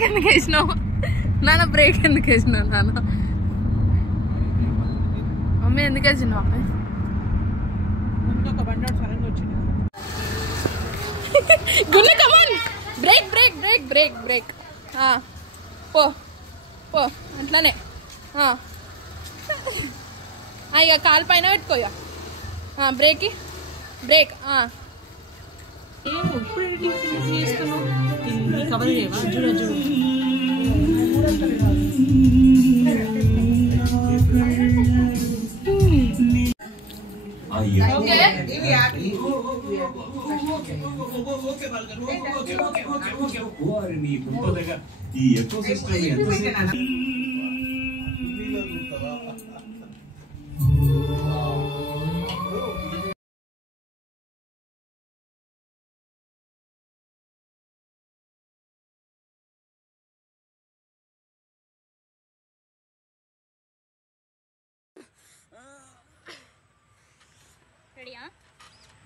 Break ఎందుకు వేసినావు నాన్న? బ్రేక్ ఎందుకు వేసినావు నాన్న? మమ్మీ ఎందుకు వేసినావు? గున్న come on, break break break break break. పో పో అట్లానే. ఇక కాలు పైన పెట్టుకోయా. Break break.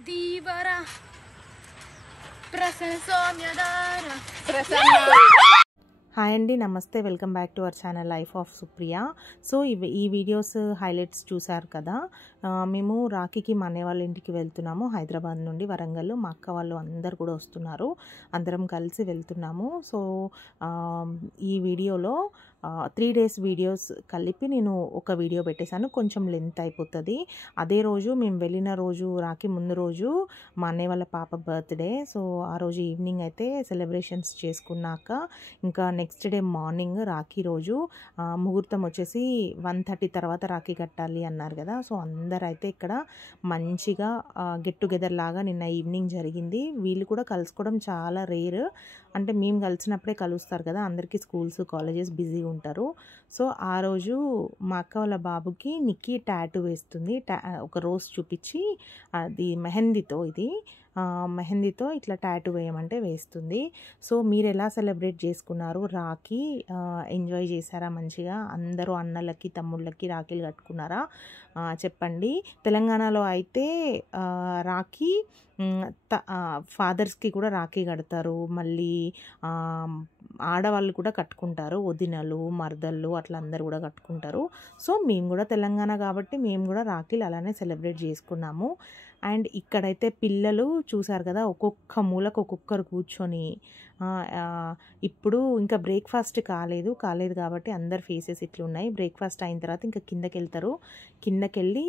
దీవరా ప్రసన్న సౌమ్యదార ప్రసన్న. హాయ్ అండి, నమస్తే, welcome back to our channel life of Supriya. So ఈ వీడియోస్ హైలైట్స్ చూసారు కదా. మేము రాఖీకి మా అన్నయ్య వాళ్ళ ఇంటికి వెళ్తున్నాము. హైదరాబాద్ నుండి వరంగల్. మా అక్క వాళ్ళు అందరు కూడా వస్తున్నారు. అందరం కలిసి వెళ్తున్నాము. సో ఈ వీడియోలో 3 days వీడియోస్ కలిపి నేను ఒక వీడియో పెట్టేశాను. కొంచెం లెంత్ అయిపోతుంది. అదే రోజు మేము వెళ్ళిన రోజు, రాఖీ ముందు రోజు మా అన్నయ్య వాళ్ళ పాప బర్త్డే. సో ఆ రోజు ఈవినింగ్ అయితే సెలబ్రేషన్స్ చేసుకున్నాక ఇంకా నెక్స్ట్ డే మార్నింగ్ రాఖీ రోజు ముహూర్తం వచ్చేసి 1:30 తర్వాత రాఖీ కట్టాలి అన్నారు కదా. సో అందరూ అయితే ఇక్కడ మంచిగా గెట్ టుగెదర్ లాగా నిన్న ఈవినింగ్ జరిగింది. వీళ్ళు కూడా కలుసుకోవడం చాలా రేర్. అంటే మేము కలిసినప్పుడే కలుస్తారు కదా, అందరికీ స్కూల్స్ కాలేజెస్ బిజీ ఉంటారు. సో ఆ రోజు మా అక్క వాళ్ళ బాబుకి నిక్కీ టాటూ వేస్తుంది. ఒక రోజ్ చూపించి అది మెహందీతో ఇట్లా టాటూ వేయమంటే వేస్తుంది. సో మీరు ఎలా సెలబ్రేట్ చేసుకున్నారు రాఖీ? ఎంజాయ్ చేశారా మంచిగా? అందరూ అన్నలకి తమ్ముళ్ళకి రాఖీలు కట్టుకున్నారా చెప్పండి. తెలంగాణలో అయితే రాఖీ ఫాదర్స్కి కూడా రాఖీ కడతారు. మళ్ళీ ఆడవాళ్ళు కూడా కట్టుకుంటారు. వదినలు, మర్దళ్ళు అట్లా అందరు కూడా కట్టుకుంటారు. సో మేము కూడా తెలంగాణ కాబట్టి మేము కూడా రాఖీలు అలానే సెలబ్రేట్ చేసుకున్నాము. అండ్ ఇక్కడైతే పిల్లలు చూసారు కదా, ఒక్కొక్క మూలకు ఒక్కొక్కరు కూర్చొని ఇప్పుడు ఇంకా బ్రేక్ఫాస్ట్ కాలేదు కాబట్టి అందరు ఫేసెస్ ఇట్లున్నాయి. బ్రేక్ఫాస్ట్ అయిన తర్వాత ఇంకా కిందకెళ్ళి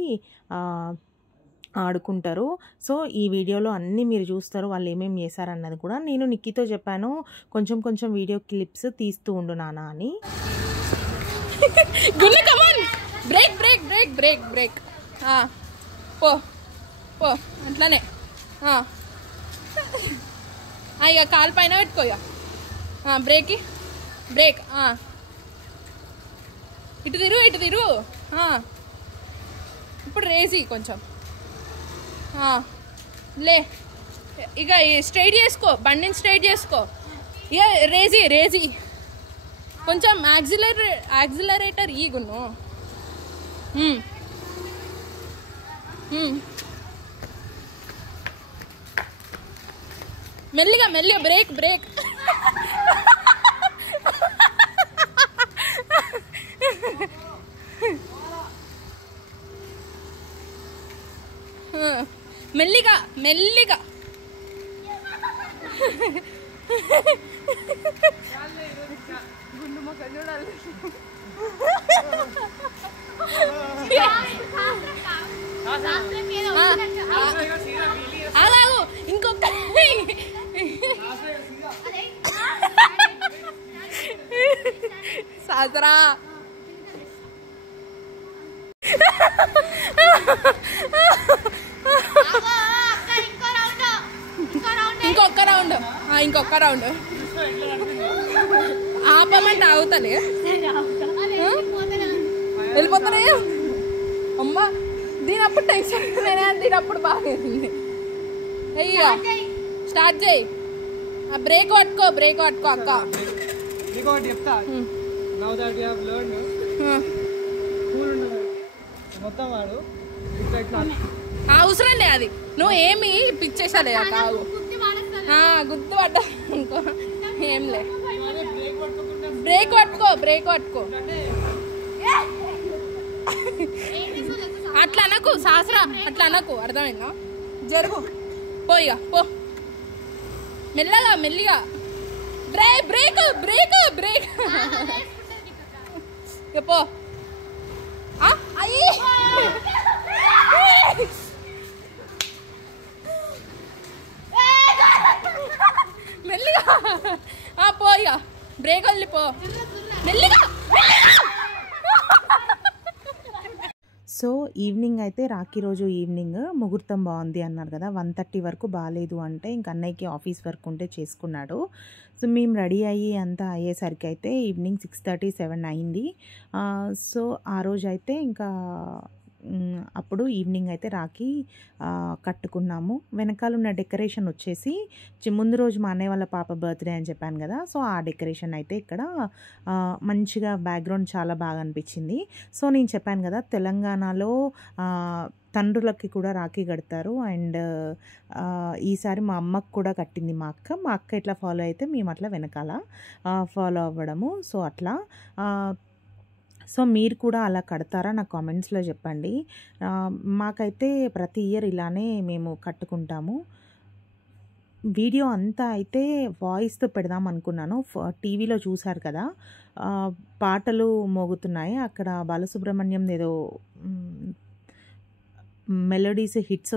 ఆడుకుంటారు. సో ఈ వీడియోలో అన్నీ మీరు చూస్తారు, వాళ్ళు ఏమేమి చేశారన్నది కూడా. నేను నిక్కీతో చెప్పాను కొంచెం వీడియో క్లిప్స్ తీస్తూ ఉండు నాన్న అని. Break break break break break. పో పో అట్లానే. ఇక కాలు పైన పెట్టుకోయా. Break break. ఇటు తిరుగు. ఇప్పుడు రేసి కొంచెం లే. ఇక స్ట్రైట్ చేసుకో, బండిని స్ట్రైట్ చేసుకో. ఇక రేజీ కొంచెం యాక్సిలరేటర్ ఈగును. మెల్లిగా బ్రేక్. మెల్లిగా గుండు మొక్క చూడాలి. అలాగూ ఇంకొక సాదరా ఇంకొక రౌండ్ ఆపమంటే ఆగుతానే. వెళ్ళిపోతానే అమ్మ. దీనప్పుడు టెన్షన్, దీనప్పుడు బాగేసింది. అయ్యో స్టార్ట్ చేయి. బ్రేక్ పట్టుకో అక్క. చెప్తా. మొత్తం వాడు అవసరం లే అది. నువ్వు ఏమి పిచ్చేసాలే కావు. గుర్తు పడ్డా అనుకో. ఏం లే. బ్రేక్ పట్టుకో అట్లా అనకు శాస్త్ర, అట్లా అనకు, అర్థమైందా? జరుగు, పోయిగా పో, మెల్లిగా బ్రేక్ పో. అయ్యి మెల్లిగా పోయిగా, బ్రేక్ వదిలి పో, మెల్లిగా. సో ఈవినింగ్ అయితే రాఖీ రోజు ఈవినింగ్ ముహూర్తం బాగుంది అన్నారు కదా, 1:30 వరకు బాగాలేదు అంటే ఇంక అన్నయ్యకి ఆఫీస్ వర్క్ ఉంటే చేసుకున్నాడు. సో మేము రెడీ అయ్యి అంతా అయ్యేసరికి అయితే ఈవినింగ్ 6:30, 7 అయింది. సో ఆ రోజు అయితే ఇంకా అప్పుడు ఈవినింగ్ అయితే రాఖీ కట్టుకున్నాము. వెనకాల ఉన్న డెకరేషన్ వచ్చేసి ముందు రోజు మా అన్నయ్య వాళ్ళ పాప బర్త్డే అని చెప్పాను కదా, సో ఆ డెకరేషన్ అయితే ఇక్కడ మంచిగా బ్యాక్గ్రౌండ్ చాలా బాగా అనిపించింది. సో నేను చెప్పాను కదా, తెలంగాణలో తండ్రులకి కూడా రాఖీ కడతారు. అండ్ ఈసారి మా అమ్మకు కూడా కట్టింది మా అక్క ఎట్లా ఫాలో అయితే మేము అట్లా వెనకాల ఫాలో అవ్వడము. సో అట్లా సో మీరు కూడా అలా కడతారా నాకు కామెంట్స్లో చెప్పండి. మాకైతే ప్రతి ఇయర్ ఇలానే మేము కట్టుకుంటాము. వీడియో అంతా అయితే వాయిస్తో పెడదాం అనుకున్నాను. టీవీలో చూశారు కదా, పాటలు మోగుతున్నాయి అక్కడ, బాలసుబ్రహ్మణ్యం ఏదో మెలోడీస్ హిట్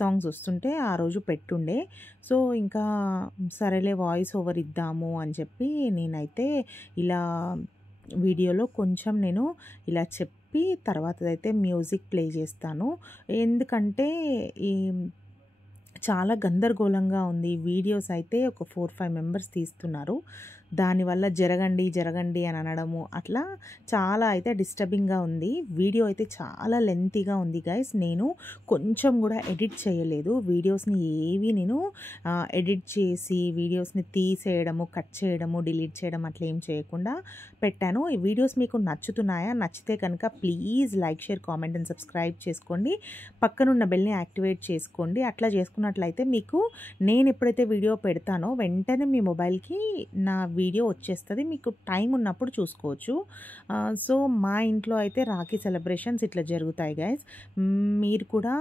సాంగ్స్ వస్తుంటే ఆ రోజు పెట్టుండే. సో ఇంకా సరేలే వాయిస్ ఓవర్ ఇద్దాము అని చెప్పి నేనైతే ఇలా వీడియోలో కొంచెం నేను ఇలా చెప్పి తర్వాత అయితే మ్యూజిక్ ప్లే చేస్తాను. ఎందుకంటే ఈ చాలా గందరగోళంగా ఉంది. వీడియోస్ అయితే ఒక 4-5 మెంబర్స్ తీస్తున్నారు, దానివల్ల జరగండి అని అనడము అట్లా చాలా అయితే డిస్టర్బింగ్గా ఉంది. వీడియో అయితే చాలా లెంతీగా ఉంది గైస్. నేను కొంచెం కూడా ఎడిట్ చేయలేదు వీడియోస్ని, ఏవి నేను ఎడిట్ చేసి వీడియోస్ని తీసేయడము, కట్ చేయడము, డిలీట్ చేయడం అట్లా ఏం చేయకుండా పెట్టాను. ఈ వీడియోస్ మీకు నచ్చుతున్నాయా? నచ్చితే కనుక please like, share, comment and subscribe చేసుకోండి. పక్కనున్న బెల్ని యాక్టివేట్ చేసుకోండి. అట్లా చేసుకున్నట్లయితే మీకు నేను ఎప్పుడైతే వీడియో పెడతానో వెంటనే మీ మొబైల్కి నా వీడియో వచ్చేస్తుంది, మీకు టైం ఉన్నప్పుడు చూసుకోవచ్చు. సో మా ఇంట్లో అయితే రాఖీ సెలబ్రేషన్స్ ఇట్లా జరుగుతాయి గైస్. మీరు కూడా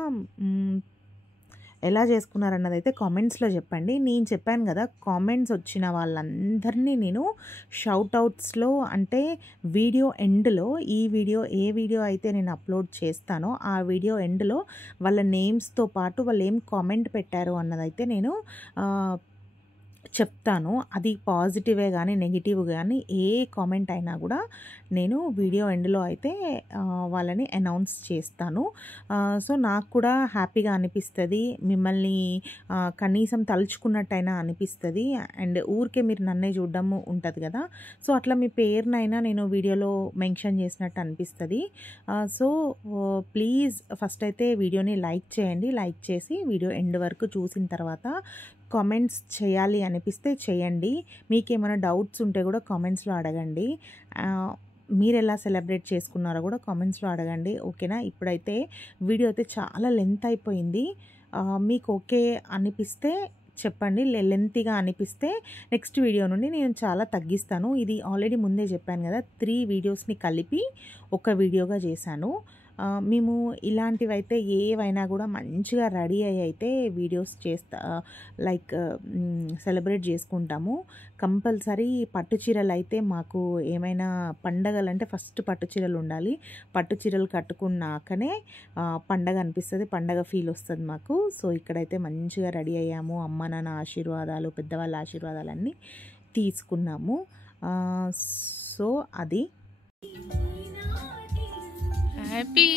ఎలా చేసుకున్నారన్నది అయితే కామెంట్స్లో చెప్పండి. నేను చెప్పాను కదా, కామెంట్స్ వచ్చిన వాళ్ళందరినీ నేను షౌట్అవుట్స్లో, అంటే వీడియో ఎండ్లో ఏ వీడియో అయితే నేను అప్లోడ్ చేస్తానో ఆ వీడియో ఎండ్లో వాళ్ళ నేమ్స్తో పాటు వాళ్ళు ఏం కామెంట్ పెట్టారు అన్నదైతే నేను చెప్తాను. అది పాజిటివే కానీ నెగిటివ్ కానీ ఏ కామెంట్ అయినా కూడా నేను వీడియో ఎండ్లో అయితే వాళ్ళని అనౌన్స్ చేస్తాను. సో నాకు కూడా హ్యాపీగా అనిపిస్తుంది, మిమ్మల్ని కనీసం తలుచుకున్నట్టయినా అనిపిస్తుంది. అండ్ ఊరికే మీరు నన్నే చూడడం ఉంటుంది కదా, సో అట్లా మీ పేరునైనా నేను వీడియోలో మెన్షన్ చేసినట్టు అనిపిస్తుంది. సో ప్లీజ్ ఫస్ట్ అయితే వీడియోని లైక్ చేయండి. లైక్ చేసి వీడియో ఎండ్ వరకు చూసిన తర్వాత కామెంట్స్ చేయాలి అనిపిస్తే చేయండి. మీకేమైనా డౌట్స్ ఉంటే కూడా కామెంట్స్లో అడగండి. మీరు ఎలా సెలబ్రేట్ చేసుకున్నారో కూడా కామెంట్స్లో అడగండి, ఓకేనా? ఇప్పుడైతే వీడియో అయితే చాలా లెంత్ అయిపోయింది. మీకు ఓకే అనిపిస్తే చెప్పండి, లెంతీగా అనిపిస్తే నెక్స్ట్ వీడియో నుండి నేను చాలా తగ్గిస్తాను. ఇది ఆల్రెడీ ముందే చెప్పాను కదా, 3 వీడియోస్ని కలిపి ఒక వీడియోగా చేశాను. మేము ఇలాంటివైతే ఏవైనా కూడా మంచిగా రెడీ అయ్యి అయితే వీడియోస్ లైక్ సెలబ్రేట్ చేసుకుంటాము. కంపల్సరీ పట్టు చీరలు అయితే మాకు ఏమైనా పండగలు అంటే ఫస్ట్ పట్టు చీరలు ఉండాలి. పట్టు చీరలు కట్టుకున్నాకనే పండగ అనిపిస్తుంది, పండగ ఫీల్ వస్తుంది మాకు. సో ఇక్కడైతే మంచిగా రెడీ అయ్యాము, అమ్మ నాన్న ఆశీర్వాదాలు, పెద్దవాళ్ళ ఆశీర్వాదాలన్నీ తీసుకున్నాము. సో అది హ్యాపీ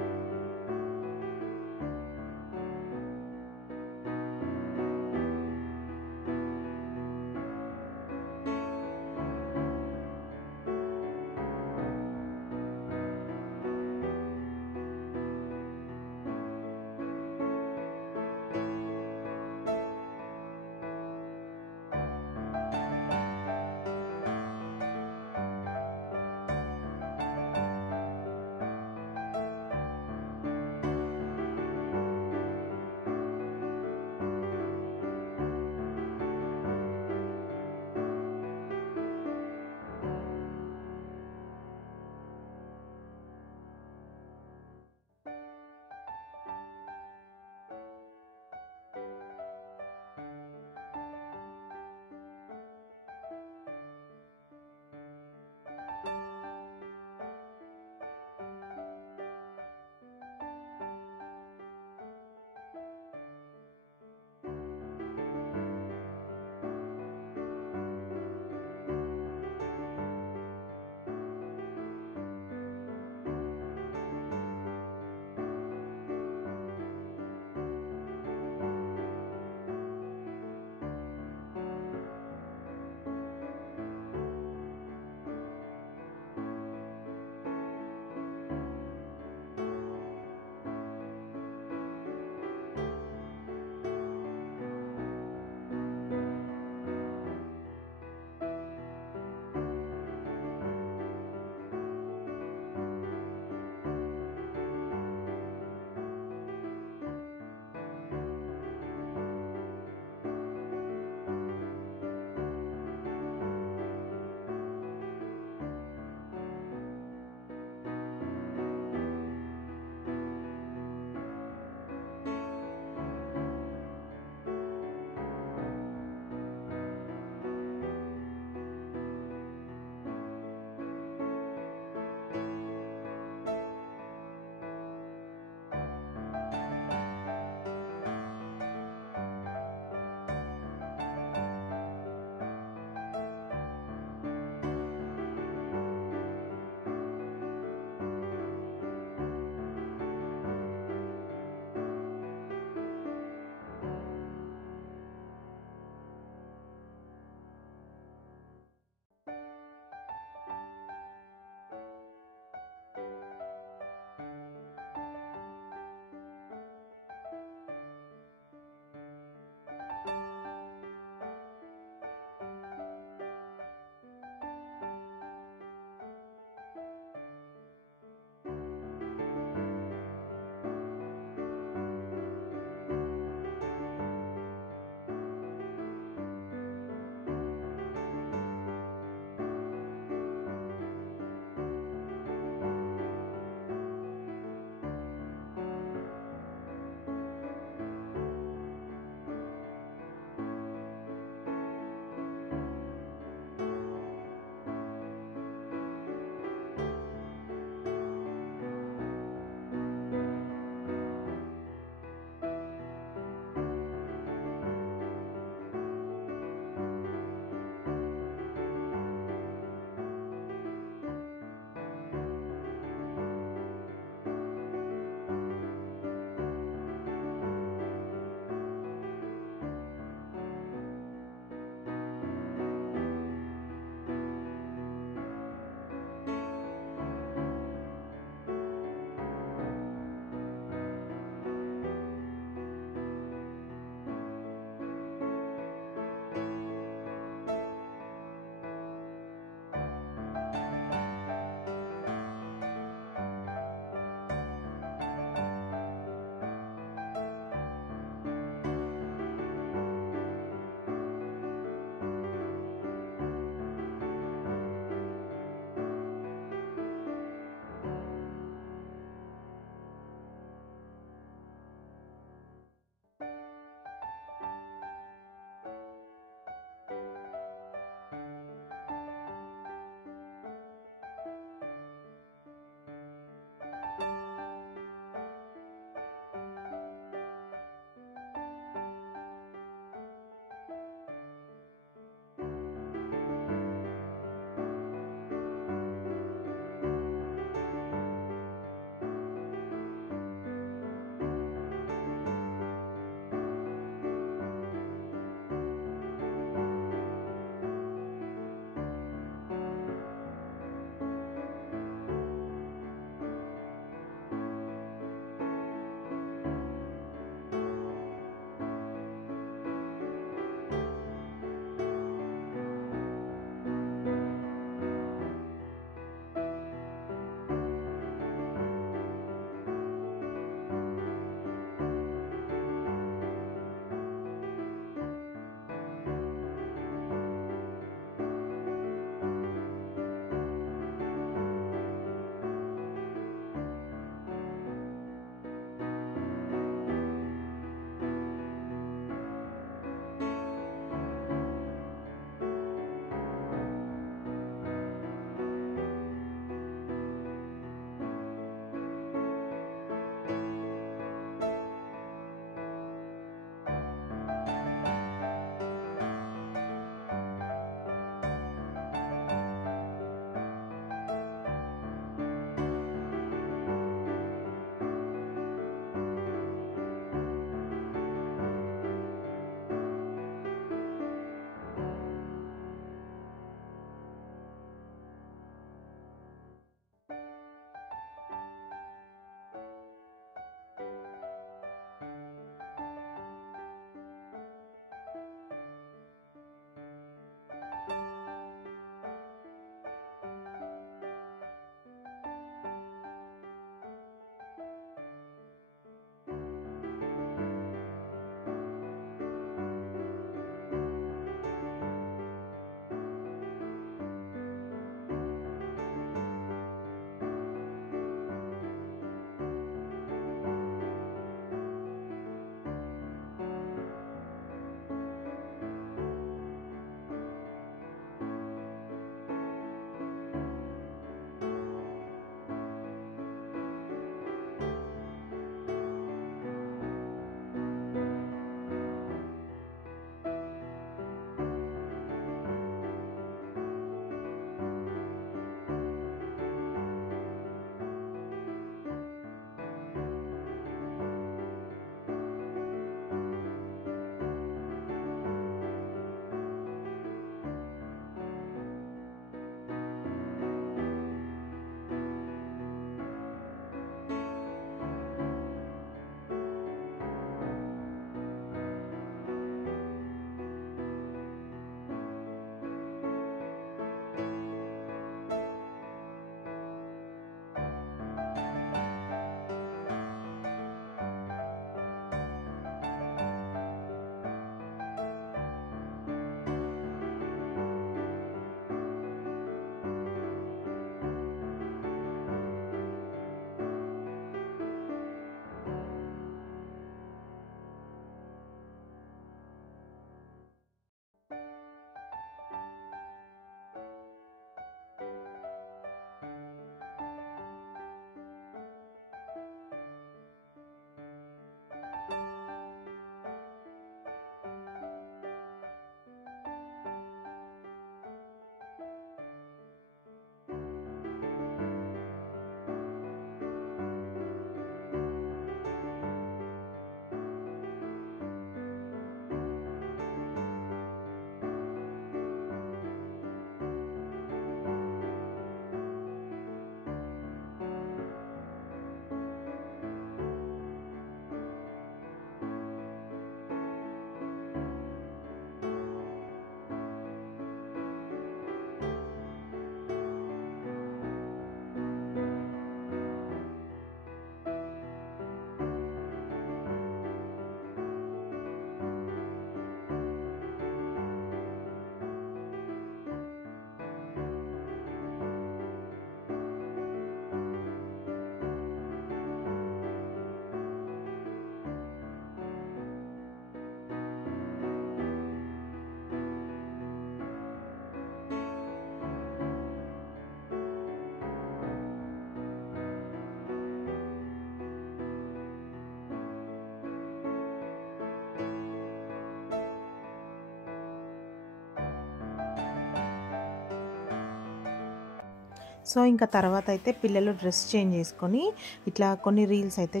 సో ఇంకా తర్వాత అయితే పిల్లలు డ్రెస్ చేంజ్ చేసుకొని ఇట్లా కొన్ని రీల్స్ అయితే